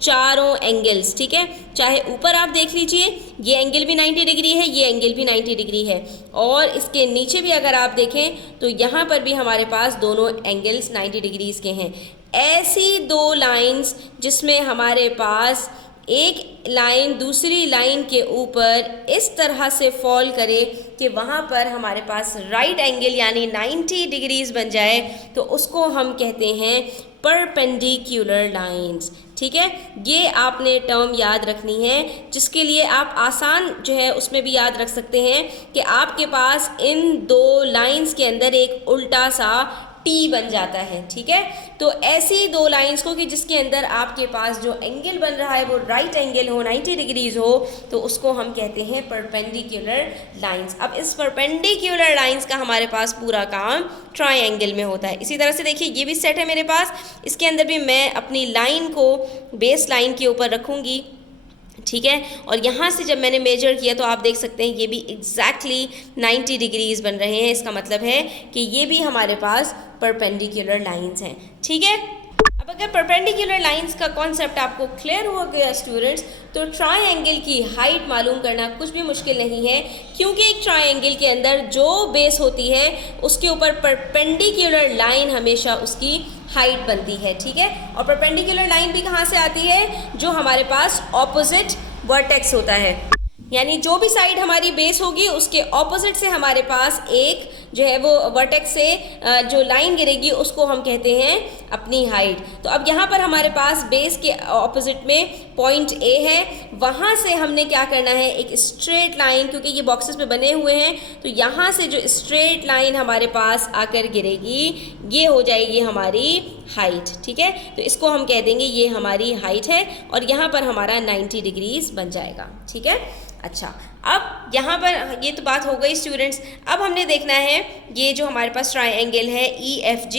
चारों एंगल्स, ठीक है। चाहे ऊपर आप देख लीजिए ये एंगल भी 90 डिग्री है, ये एंगल भी 90 डिग्री है, और इसके नीचे भी अगर आप देखें तो यहाँ पर भी हमारे पास दोनों एंगल्स 90 डिग्रीज के हैं। ऐसी दो लाइंस जिसमें हमारे पास एक लाइन दूसरी लाइन के ऊपर इस तरह से फॉल करे कि वहाँ पर हमारे पास राइट एंगल यानी 90 डिग्रीज बन जाए, तो उसको हम कहते हैं परपेंडिकुलर लाइंस, ठीक है। ये आपने टर्म याद रखनी है, जिसके लिए आप आसान जो है उसमें भी याद रख सकते हैं कि आपके पास इन दो लाइंस के अंदर एक उल्टा सा टी बन जाता है, ठीक है। तो ऐसी दो लाइंस को कि जिसके अंदर आपके पास जो एंगल बन रहा है वो राइट एंगल हो, 90 डिग्रीज हो, तो उसको हम कहते हैं परपेंडिकुलर लाइंस। अब इस परपेंडिकुलर लाइंस का हमारे पास पूरा काम ट्रायंगल में होता है। इसी तरह से देखिए ये भी सेट है मेरे पास, इसके अंदर भी मैं अपनी लाइन को बेस लाइन के ऊपर रखूँगी, ठीक है। और यहाँ से जब मैंने मेजर किया तो आप देख सकते हैं ये भी एग्जैक्टली 90 डिग्रीज बन रहे हैं। इसका मतलब है कि ये भी हमारे पास परपेंडिकुलर लाइंस हैं, ठीक है। अब अगर परपेंडिकुलर लाइंस का कॉन्सेप्ट आपको क्लियर हो गया स्टूडेंट्स, तो ट्रायंगल की हाइट मालूम करना कुछ भी मुश्किल नहीं है, क्योंकि एक ट्रायंगल के अंदर जो बेस होती है उसके ऊपर परपेंडिकुलर लाइन हमेशा उसकी हाइट बनती है, ठीक है। और परपेंडिकुलर लाइन भी कहाँ से आती है, जो हमारे पास ऑपोजिट वर्टेक्स होता है, यानी जो भी साइड हमारी बेस होगी उसके ऑपोजिट से हमारे पास एक जो है वो वर्टेक्स से जो लाइन गिरेगी उसको हम कहते हैं अपनी हाइट। तो अब यहाँ पर हमारे पास बेस के ऑपोजिट में पॉइंट ए है, वहाँ से हमने क्या करना है, एक स्ट्रेट लाइन, क्योंकि ये बॉक्सेस में बने हुए हैं तो यहाँ से जो स्ट्रेट लाइन हमारे पास आकर गिरेगी ये हो जाएगी हमारी हाइट, ठीक है। तो इसको हम कह देंगे ये हमारी हाइट है, और यहाँ पर हमारा 90 डिग्रीज बन जाएगा, ठीक है। अच्छा, अब यहाँ पर ये तो बात हो गई स्टूडेंट्स। अब हमने देखना है ये जो हमारे पास ट्रायंगल है EFG,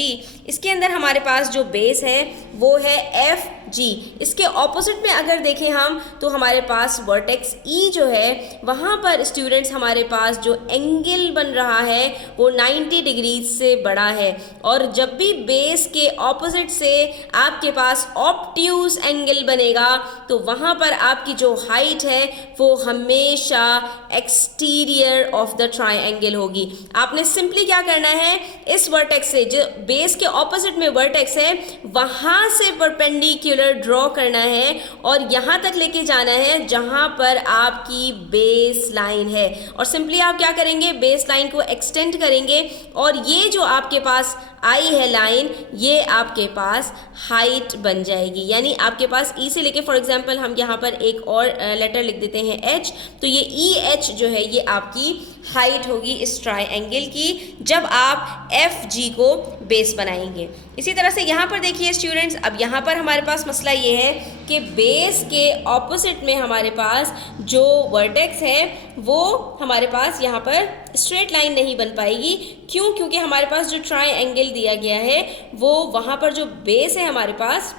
इसके अंदर हमारे पास जो बेस है वो है FG। इसके ऑपोजिट में अगर देखें हम तो हमारे पास वर्टेक्स E जो है वहाँ पर स्टूडेंट्स हमारे पास जो एंगल बन रहा है वो 90 डिग्रीज से बड़ा है, और जब भी बेस के ऑपोजिट से आपके पास ऑब्ट्यूज एंगल बनेगा तो वहाँ पर आपकी जो हाइट है वो हमेशा एक्सटीरियर ऑफ द ट्रायंगल होगी। आपने सिंपली क्या करना है, इस वर्टेक्स से जो बेस के ऑपोजिट में वर्टेक्स है वहाँ से परपेंडिकुलर ड्रॉ करना है और यहाँ तक लेके जाना है जहाँ पर आपकी बेस लाइन है, और सिंपली आप क्या करेंगे, बेस लाइन को एक्सटेंड करेंगे, और ये जो आपके पास आई है लाइन ये आपके पास हाइट बन जाएगी। यानी आपके पास ई से लेके फॉर एग्जांपल हम यहाँ पर एक और लेटर लिख देते हैं एच, तो ये EH जो है ये आपकी हाइट होगी इस ट्रायंगल की जब आप FG को बेस बनाएंगे। इसी तरह से यहाँ पर देखिए स्टूडेंट्स, अब यहाँ पर हमारे पास मसला ये है कि बेस के ऑपोजिट में हमारे पास जो वर्टेक्स है वो हमारे पास यहाँ पर स्ट्रेट लाइन नहीं बन पाएगी। क्यों? क्योंकि हमारे पास जो ट्रायंगल दिया गया है वो वहाँ पर जो बेस है हमारे पास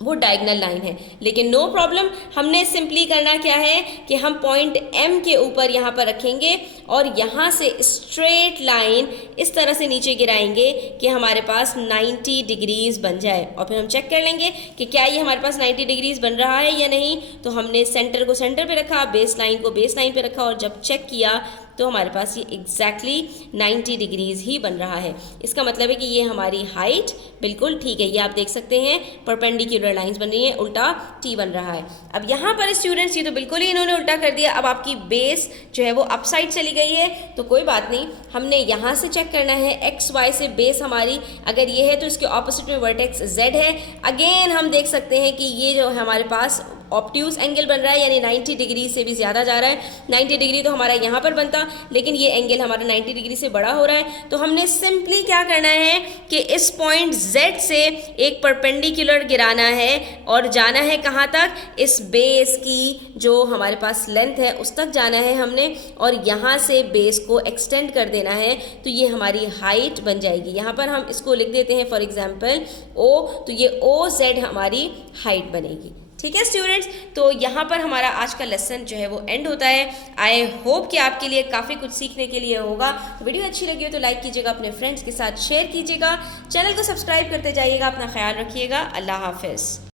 वो डायगोनल लाइन है। लेकिन नो प्रॉब्लम, हमने सिंपली करना क्या है कि हम पॉइंट M के ऊपर यहाँ पर रखेंगे और यहाँ से स्ट्रेट लाइन इस तरह से नीचे गिराएंगे कि हमारे पास 90 डिग्रीज बन जाए, और फिर हम चेक कर लेंगे कि क्या ये हमारे पास 90 डिग्रीज बन रहा है या नहीं। तो हमने सेंटर को सेंटर पे रखा, बेस लाइन को बेस लाइन पे रखा, और जब चेक किया तो हमारे पास ये एग्जैक्टली 90 डिग्रीज ही बन रहा है। इसका मतलब है कि ये हमारी हाइट बिल्कुल ठीक है। ये आप देख सकते हैं परपेंडिकुलर लाइंस बन रही हैं, उल्टा टी बन रहा है। अब यहाँ पर स्टूडेंट्स ये तो बिल्कुल ही इन्होंने उल्टा कर दिया। अब आपकी बेस जो है वो अप साइड चली गई है, तो कोई बात नहीं, हमने यहाँ से चेक करना है XY से बेस हमारी अगर ये है तो इसके ऑपोजिट में वर्टेक्स Z है। अगेन हम देख सकते हैं कि ये जो हमारे पास ऑब्ट्यूज एंगल बन रहा है, यानी 90 डिग्री से भी ज़्यादा जा रहा है। 90 डिग्री तो हमारा यहाँ पर बनता, लेकिन ये एंगल हमारा 90 डिग्री से बड़ा हो रहा है। तो हमने सिंपली क्या करना है कि इस पॉइंट Z से एक परपेंडिकुलर गिराना है और जाना है कहाँ तक, इस बेस की जो हमारे पास लेंथ है उस तक जाना है हमने, और यहाँ से बेस को एक्सटेंड कर देना है, तो ये हमारी हाइट बन जाएगी। यहाँ पर हम इसको लिख देते हैं फॉर एग्जाम्पल O, तो ये OZ हमारी हाइट बनेगी। ठीक है स्टूडेंट्स, तो यहाँ पर हमारा आज का लेसन जो है वो एंड होता है। आई होप कि आपके लिए काफ़ी कुछ सीखने के लिए होगा। तो वीडियो अच्छी लगी हो तो लाइक कीजिएगा, अपने फ्रेंड्स के साथ शेयर कीजिएगा, चैनल को सब्सक्राइब करते जाइएगा। अपना ख्याल रखिएगा। अल्लाह हाफिज़।